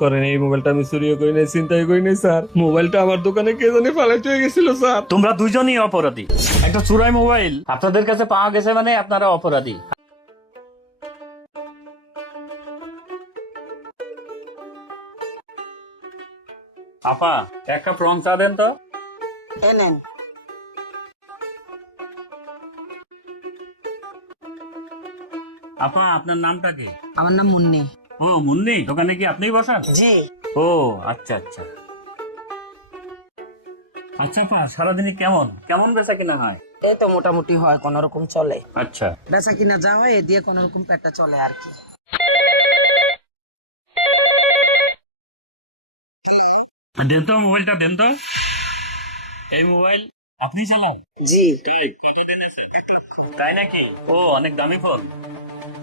করেন এই মোবাইলটা আমি চুরিও করি নাই, চিন্তাই করি নাই স্যার। মোবাইলটা আমার দোকানে কে জানি ফালাইতে হয়ে গেছিল স্যার। তোমরা দুইজনই অপরাধী। একটা চুরাই মোবাইল আপনাদের কাছে পাওয়া গেছে মানে আপনারা অপরাধী। আপা, এক কাপ রং চা দেন তো। এনেন। আপা, আপনার নামটা কি? আমার নাম মুন্নি। ও মুন্নি, দোকানে কি আপনিই বসেন? জি। ও আচ্ছা আচ্ছা। আচ্ছা আপা, সারাদিনে কেমন কেমন বেচা কিনা হয়? এই তো মোটামুটি হয়, কোন রকম চলে। আচ্ছা, বেচা কিনা যা হয় এ দিয়ে কোন রকম পেটটা চলে আর কি। দেন তো মোবাইলটা, দেন তো। এই মোবাইল আপনি চালান? জি। তাই নাকি? ও অনেক দামি ফোন।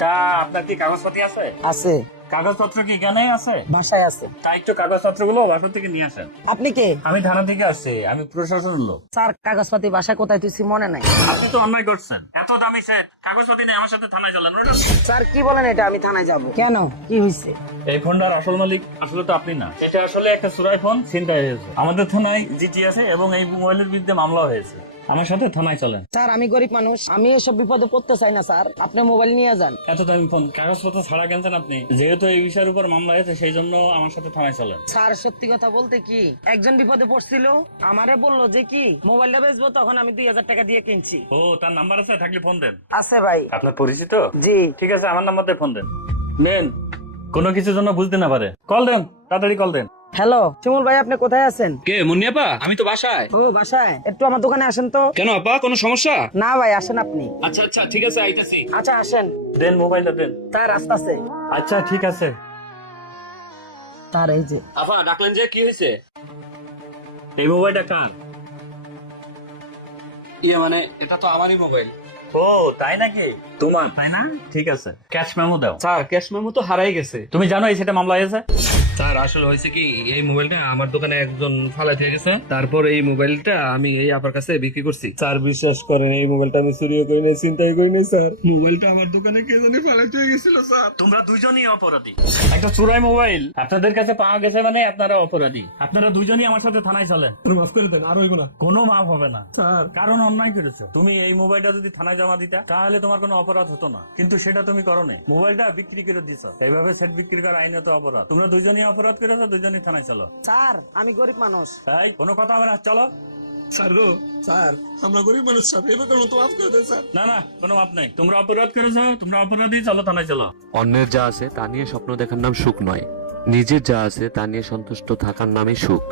তা আপনার কি কাগজপাতি আছে? আছে। কাগজপত্র কি এখানেই আছে? বাসায় আছে। তাই একটু কাগজপত্র গুলো বাসা থেকে নিয়ে আসেন। আপনি কে? আমি থানা থেকে আসছি, আমি প্রশাসন লোক। স্যার কাগজপাতি বাসায় কোথায় তুইছি মনে নাই। আপনি তো অন্যায় করছেন, এত দামি সেট কাগজপাতি নেই, আমার সাথে থানায় চলেন। স্যার কি বলেন, এটা আমি থানায় যাব কেন? কি হয়েছে? এই ফোনটার আসল মালিক আসলে তো আপনি না, এটা আসলে একটা চোরাই ফোন, ছিনতাই হয়েছে। আমাদের থানায় জিটি আছে এবং এই মোবাইলের বিরুদ্ধে মামলা হয়েছে। আমার সাথে থানায় চলেন। স্যার আমি গরিব মানুষ, আমি এসব বিপদে পড়তে চাই না স্যার, আপনি মোবাইল নিয়ে যান। এত দামি ফোন কাগজপত্র ছাড়া কিনছেন আপনি, যেহেতু এই বিষয়ের উপর মামলা হয়েছে সেই জন্য আমার সাথে থানায় চলেন। স্যার সত্যি কথা বলতে কি, একজন বিপদে পড়ছিল, আমারে বললো যে কি মোবাইলটা বেচবো, তখন আমি 2000 টাকা দিয়ে কিনছি। ও, তার নাম্বার আছে? থাকলে ফোন দেন। আছে ভাই। আপনার পরিচিত? জি। ঠিক আছে, আমার নাম্বার দিয়ে ফোন দেন। নেন, কোনো কিছুর জন্য বুঝতে না পারে কল দেন, তাড়াতাড়ি কল দেন। হ্যালো শিমুল ভাই, আপনি কোথায় আছেন? কে মুন্নি আপা? আমি তো বাসায়। ও বাসায়, একটু আমার দোকানে আসেন তো। কেন আপা, কোনো সমস্যা? না ভাই, আসেন আপনি। আচ্ছা আচ্ছা, ঠিক আছে, আইতাছি। আচ্ছা আসেন। দেন মোবাইলটা দেন। তার রাস্তা আছে। আচ্ছা ঠিক আছে। তার এই যে। আপা ডাকলেন যে, কি হয়েছে? এই মোবাইলটা কার? ইয়ে মানে, এটা তো আমারই মোবাইল। ও তাই নাকি? তোমার তাই না? ঠিক আছে, ক্যাশ মেমো দাও। স্যার ক্যাশ মেমো তো হারাই গেছে। তুমি জানো এই সেটা মামলা হয়েছে? স্যার আসলে হয়েছে কি, এই মোবাইলটা আমার দোকানে একজন ফালাই দিয়ে গেছে, তারপর এই মোবাইলটা আমি এই আপার কাছে বিক্রি করছি। স্যার বিশ্বাস করেন এই মোবাইলটা আমি চুরিও করি নাই, চিন্তাই করি নাই স্যার। মোবাইলটা আমার দোকানে কে জানি ফালাইতে হয়ে গেছিল স্যার। তোমরা দুইজনই অপরাধী। একটা চুরাই মোবাইল আপনাদের কাছে পাওয়া গেছে মানে আপনারা অপরাধী। আপনারা দুইজনই আমার সাথে থানায় চলেন। মাফ করে দেন, আর হইব না কোনো মাপ হবে না স্যার। কারণ অন্যায় করেছো তুমি। এই মোবাইলটা যদি থানায় জমা দিতা তাহলে তোমার কোনো অপরাধ হতো না, কিন্তু সেটা তুমি করো নাই। মোবাইলটা বিক্রি করে দিছো, এইভাবে সেট বিক্রি করা আইনত অপরাধ। তোমরা দুইজনই অপরাধ করেছো, দুইজনই থানায় চলো। স্যার আমি গরিব মানুষ। তাই কোনো কথা হবে না, চলো। স্যার গো, স্যার আমরা গরিব মানুষ স্যার, এবার তো মাফ করে দেন স্যার। না না, কোনো মাপ নাই। তোমরা অপরাধ করেছো, তোমরা অপরাধী, চলো থানায় চলো। অন্যের যা আছে তা নিয়ে স্বপ্ন দেখার নাম সুখ নয়, নিজের যা আছে তা নিয়ে সন্তুষ্ট থাকার নামই সুখ।